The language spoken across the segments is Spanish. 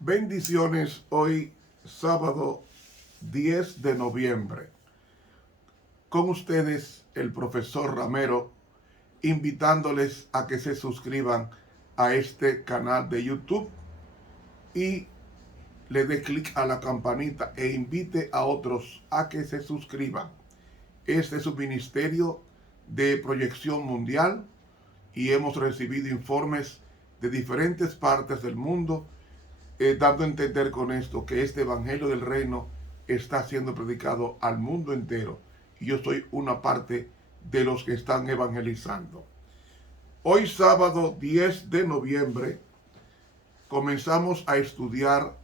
Bendiciones, hoy sábado 10 de noviembre. Con ustedes el profesor Ramero, invitándoles a que se suscriban a este canal de YouTube y le dé clic a la campanita e invite a otros a que se suscriban. Este es un ministerio de proyección mundial y hemos recibido informes de diferentes partes del mundo, dando a entender con esto que este evangelio del reino está siendo predicado al mundo entero, y yo soy una parte de los que están evangelizando. Hoy sábado 10 de noviembre comenzamos a estudiar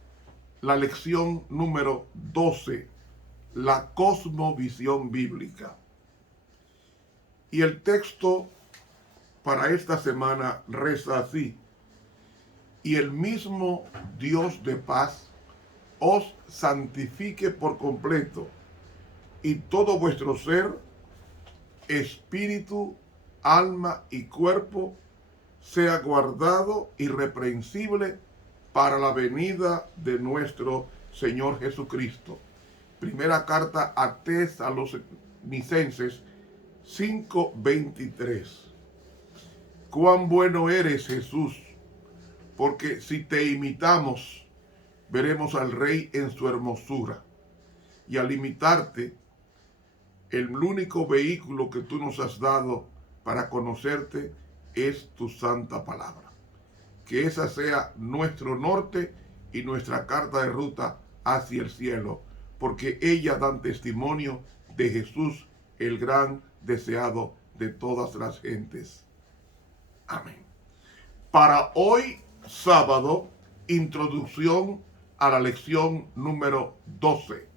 la lección número 12, la cosmovisión bíblica. Y el texto para esta semana reza así: y el mismo Dios de paz os santifique por completo, y todo vuestro ser, espíritu, alma y cuerpo, sea guardado irreprensible para la venida de nuestro Señor Jesucristo. Primera carta a Tesalonicenses 5:23. Cuán bueno eres, Jesús, porque si te imitamos, veremos al Rey en su hermosura. Y al imitarte, el único vehículo que tú nos has dado para conocerte es tu santa palabra. Que esa sea nuestro norte y nuestra carta de ruta hacia el cielo, porque ella dan testimonio de Jesús, el gran deseado de todas las gentes. Amén. Para hoy sábado, introducción a la lección número 12.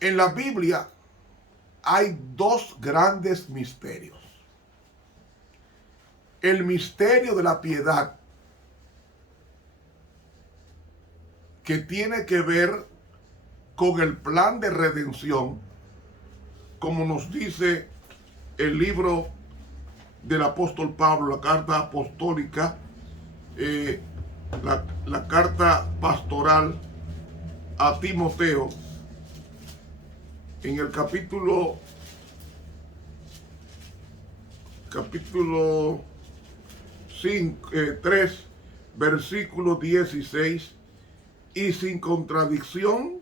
En la Biblia hay dos grandes misterios. El misterio de la piedad, que tiene que ver con el plan de redención, como nos dice el libro del apóstol Pablo, la carta apostólica, la carta pastoral a Timoteo, en el capítulo 3, versículo 16, y sin contradicción,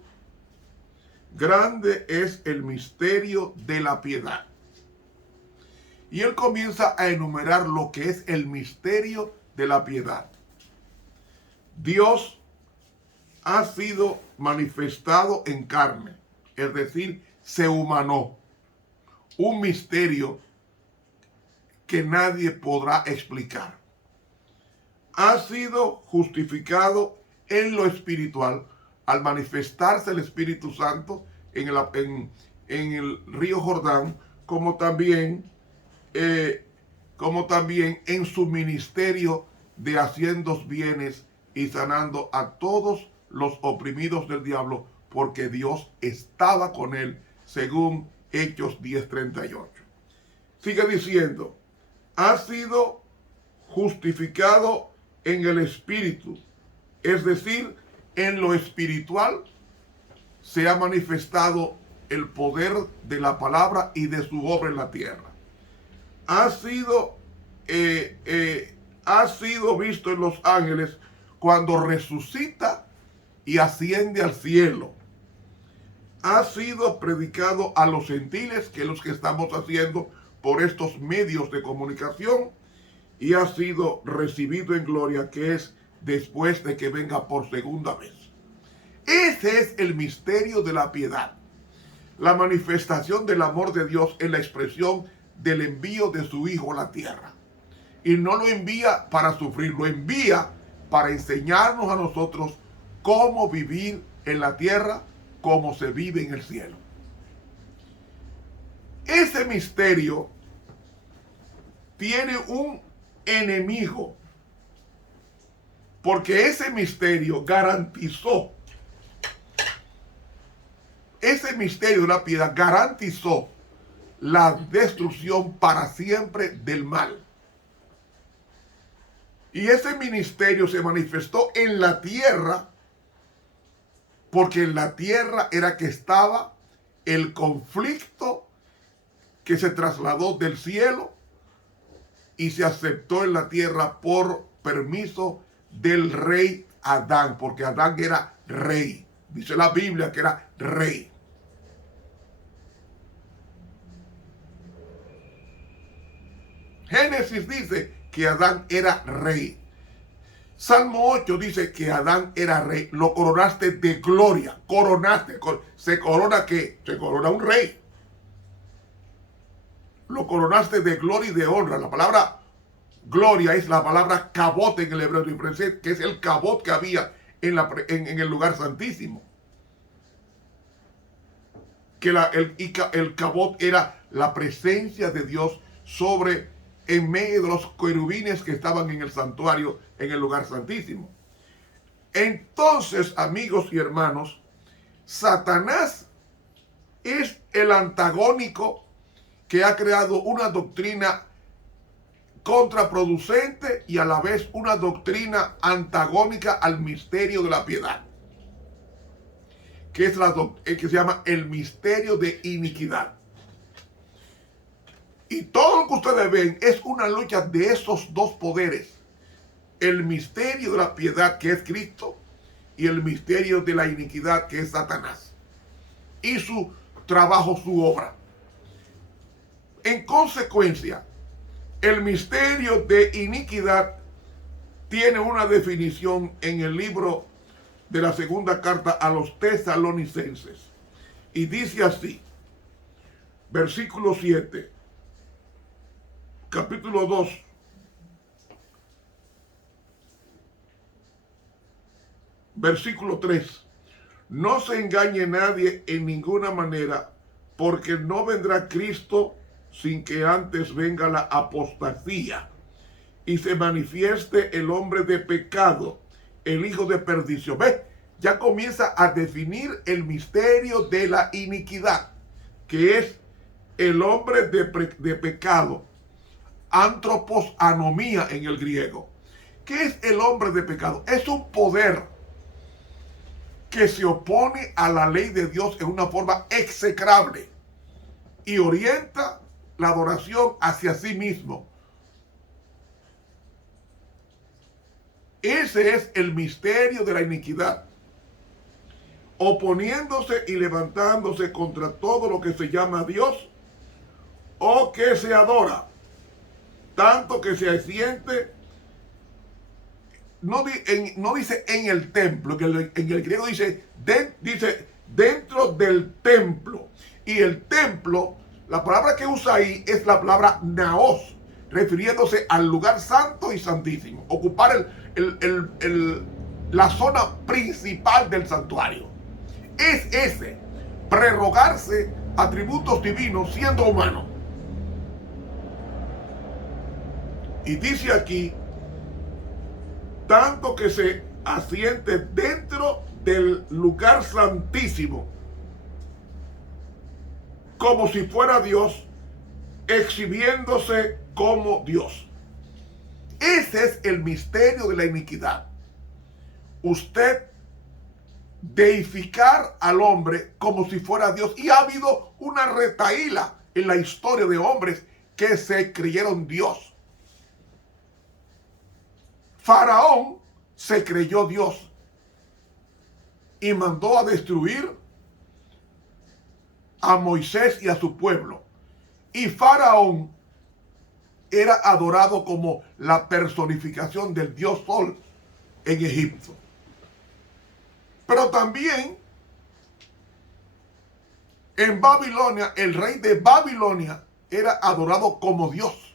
grande es el misterio de la piedad. Y él comienza a enumerar lo que es el misterio de la piedad. Dios ha sido manifestado en carne, es decir, se humanó. Un misterio que nadie podrá explicar. Ha sido justificado en lo espiritual al manifestarse el Espíritu Santo en el río Jordán, como también en su ministerio de haciendo bienes y sanando a todos los oprimidos del diablo, porque Dios estaba con él, según Hechos 10:38. Sigue diciendo: ha sido justificado en el Espíritu, es decir, en lo espiritual se ha manifestado el poder de la palabra y de su obra en la tierra. Ha sido visto en los ángeles cuando resucita y asciende al cielo. Ha sido predicado a los gentiles, que es lo que estamos haciendo por estos medios de comunicación, y ha sido recibido en gloria, que es después de que venga por segunda vez. Ese es el misterio de la piedad, la manifestación del amor de Dios en la expresión del envío de su Hijo a la tierra. Y no lo envía para sufrir, lo envía para enseñarnos a nosotros cómo vivir en la tierra como se vive en el cielo. Ese misterio tiene un enemigo, porque ese misterio garantizó ese misterio de la piedad garantizó la destrucción para siempre del mal. Y ese ministerio se manifestó en la tierra, porque en la tierra era que estaba el conflicto que se trasladó del cielo y se aceptó en la tierra por permiso del rey Adán, porque Adán era rey. Dice la Biblia que era rey. Génesis dice que Adán era rey. Salmo 8 dice que Adán era rey. Lo coronaste de gloria. Coronaste. ¿Se corona qué? Se corona un rey. Lo coronaste de gloria y de honra. La palabra gloria es la palabra cabot en el hebreo y francés, que es el cabot que había en el lugar santísimo. Que el cabot era la presencia de Dios en medio de los querubines que estaban en el santuario, en el lugar santísimo. Entonces, amigos y hermanos, Satanás es el antagónico que ha creado una doctrina contraproducente y a la vez una doctrina antagónica al misterio de la piedad, que es que se llama el misterio de iniquidad. Y todo lo que ustedes ven es una lucha de esos dos poderes. El misterio de la piedad, que es Cristo, y el misterio de la iniquidad, que es Satanás. Y su trabajo, su obra. En consecuencia, el misterio de iniquidad tiene una definición en el libro de la segunda carta a los tesalonicenses. Y dice así, versículo 7. Capítulo 2, versículo 3. No se engañe nadie en ninguna manera, porque no vendrá Cristo sin que antes venga la apostasía y se manifieste el hombre de pecado, el hijo de perdición. ¿Ves? Ya comienza a definir el misterio de la iniquidad, que es el hombre de pecado. Antropos anomía en el griego. ¿Qué es el hombre de pecado? Es un poder que se opone a la ley de Dios en una forma execrable y orienta la adoración hacia sí mismo. Ese es el misterio de la iniquidad, oponiéndose y levantándose contra todo lo que se llama Dios o que se adora, tanto que se asiente, no dice en el templo, que en el griego dice dentro del templo. Y el templo, la palabra que usa ahí es la palabra naos, refiriéndose al lugar santo y santísimo. Ocupar la zona principal del santuario. Es ese, prerrogarse atributos divinos siendo humano. Y dice aquí, tanto que se asiente dentro del lugar santísimo, como si fuera Dios, exhibiéndose como Dios. Ese es el misterio de la iniquidad. Usted deificar al hombre como si fuera Dios. Y ha habido una retahíla en la historia de hombres que se creyeron Dios. Faraón se creyó Dios y mandó a destruir a Moisés y a su pueblo. Y Faraón era adorado como la personificación del dios Sol en Egipto. Pero también en Babilonia, el rey de Babilonia era adorado como Dios.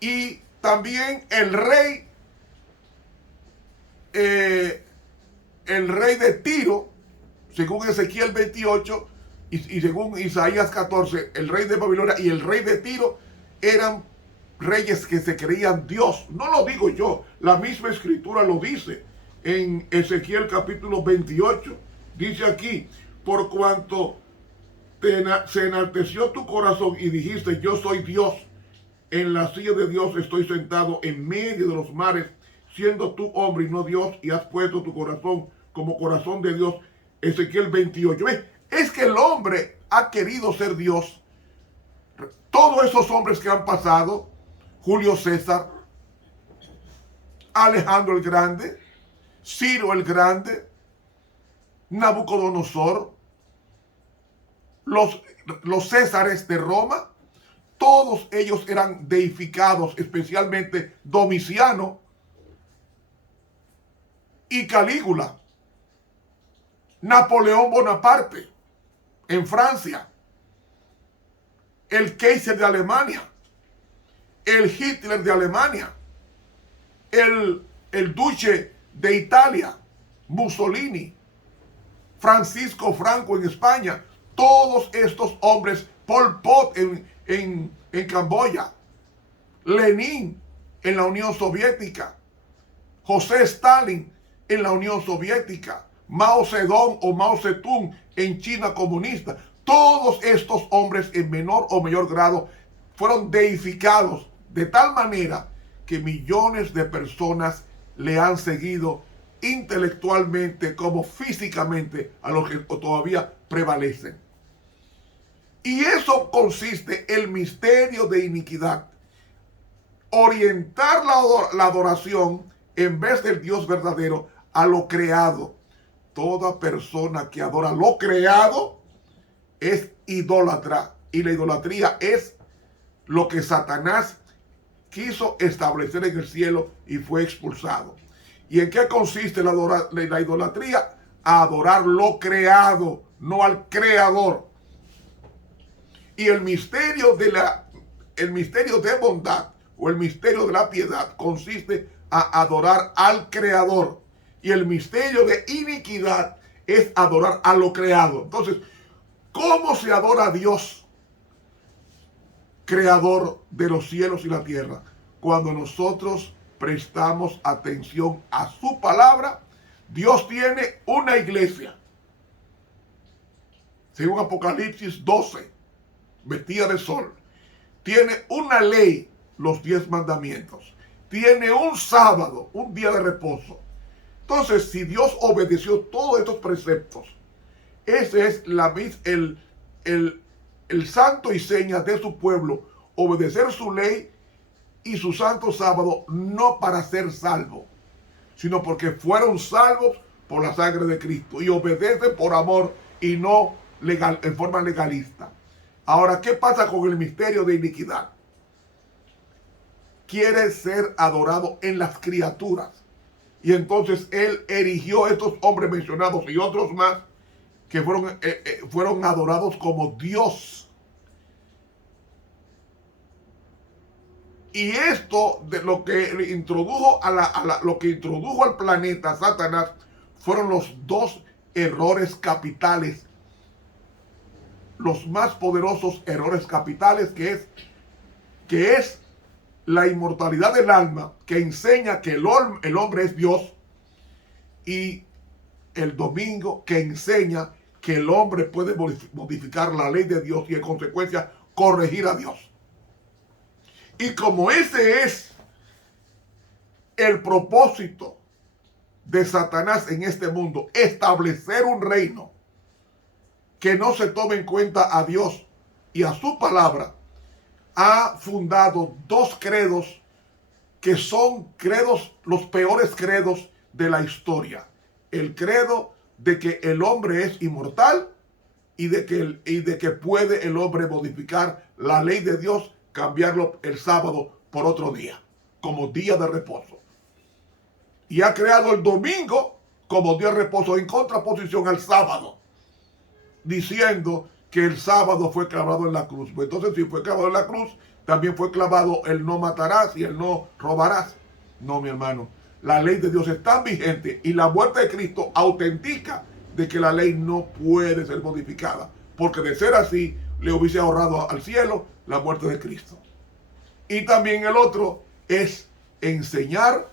Y también el rey de Tiro, según Ezequiel 28 y según Isaías 14, el rey de Babilonia y el rey de Tiro eran reyes que se creían Dios. No lo digo yo, la misma escritura lo dice en Ezequiel capítulo 28 Dice aquí, por cuanto se enalteció tu corazón y dijiste, yo soy Dios, en la silla de Dios estoy sentado en medio de los mares, siendo tú hombre y no Dios, y has puesto tu corazón como corazón de Dios. Ezequiel 28. Es que el hombre ha querido ser Dios. Todos esos hombres que han pasado, Julio César, Alejandro el Grande, Ciro el Grande, Nabucodonosor, los Césares de Roma, todos ellos eran deificados, especialmente Domiciano y Calígula, Napoleón Bonaparte en Francia, el Kaiser de Alemania, el Hitler de Alemania, el Duce de Italia, Mussolini, Francisco Franco en España, todos estos hombres, Pol Pot en Camboya, Lenin en la Unión Soviética, José Stalin en la Unión Soviética, Mao Zedong o Mao Zedong en China comunista. Todos estos hombres en menor o mayor grado fueron deificados de tal manera que millones de personas le han seguido intelectualmente como físicamente a los que todavía prevalecen. Y eso consiste el misterio de iniquidad. Orientar la adoración en vez del Dios verdadero a lo creado. Toda persona que adora lo creado es idólatra. Y la idolatría es lo que Satanás quiso establecer en el cielo y fue expulsado. ¿Y en qué consiste la idolatría? A adorar lo creado, no al creador. Y el misterio de bondad o el misterio de la piedad consiste a adorar al creador. Y el misterio de iniquidad es adorar a lo creado. Entonces, ¿cómo se adora a Dios, creador de los cielos y la tierra? Cuando nosotros prestamos atención a su palabra. Dios tiene una iglesia, según Apocalipsis 12, vestida de sol. Tiene una ley, los 10 mandamientos. Tiene un sábado, un día de reposo. Entonces, si Dios obedeció todos estos preceptos, ese es el santo y seña de su pueblo, obedecer su ley y su santo sábado, no para ser salvo, sino porque fueron salvos por la sangre de Cristo y obedecen por amor y no en forma legalista. Ahora, ¿qué pasa con el misterio de iniquidad? Quiere ser adorado en las criaturas. Y entonces él erigió a estos hombres mencionados y otros más que fueron adorados como Dios. Y esto de lo que introdujo lo que introdujo al planeta Satanás fueron los dos errores capitales, los más poderosos errores capitales, que es la inmortalidad del alma, que enseña que el hombre es Dios, y el domingo, que enseña que el hombre puede modificar la ley de Dios y en consecuencia corregir a Dios. Y como ese es el propósito de Satanás en este mundo, establecer un reino que no se tome en cuenta a Dios y a su palabra, ha fundado dos credos que son los peores credos de la historia. El credo de que el hombre es inmortal y de que puede el hombre modificar la ley de Dios, cambiarlo el sábado por otro día, como día de reposo. Y ha creado el domingo como día de reposo en contraposición al sábado, diciendo que el sábado fue clavado en la cruz. Pues entonces, si fue clavado en la cruz, también fue clavado el no matarás y el no robarás. No, mi hermano, la ley de Dios es tan vigente y la muerte de Cristo autentica de que la ley no puede ser modificada, porque de ser así le hubiese ahorrado al cielo la muerte de Cristo. Y también el otro es enseñar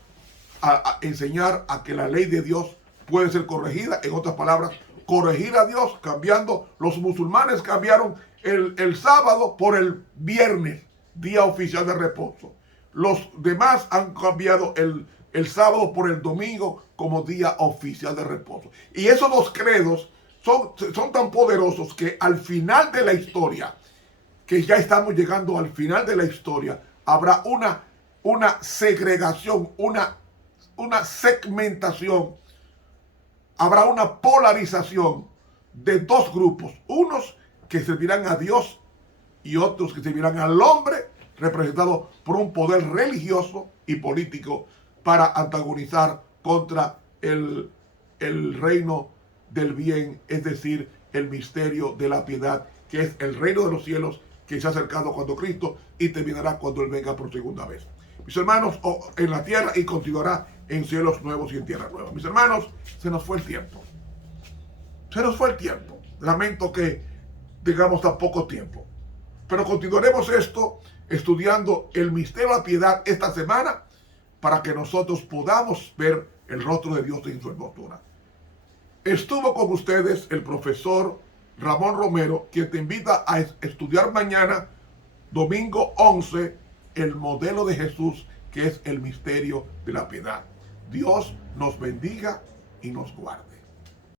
a que la ley de Dios puede ser corregida. En otras palabras, corregir a Dios, cambiando. Los musulmanes cambiaron el sábado por el viernes, día oficial de reposo. Los demás han cambiado el sábado por el domingo como día oficial de reposo. Y esos dos credos son tan poderosos que al final de la historia, que ya estamos llegando al final de la historia, habrá una segregación, una segmentación, habrá una polarización de dos grupos, unos que servirán a Dios y otros que servirán al hombre, representado por un poder religioso y político para antagonizar contra el reino del bien, es decir, el misterio de la piedad, que es el reino de los cielos que se ha acercado cuando Cristo y terminará cuando Él venga por segunda vez. Mis hermanos, en la tierra y continuará en cielos nuevos y en tierra nueva. Mis hermanos, se nos fue el tiempo. Se nos fue el tiempo. Lamento que tengamos tan poco tiempo. Pero continuaremos esto estudiando el misterio de la piedad esta semana para que nosotros podamos ver el rostro de Dios en su hermosura. Estuvo con ustedes el profesor Ramón Romero, quien te invita a estudiar mañana, domingo 11, el modelo de Jesús, que es el misterio de la piedad. Dios nos bendiga y nos guarde.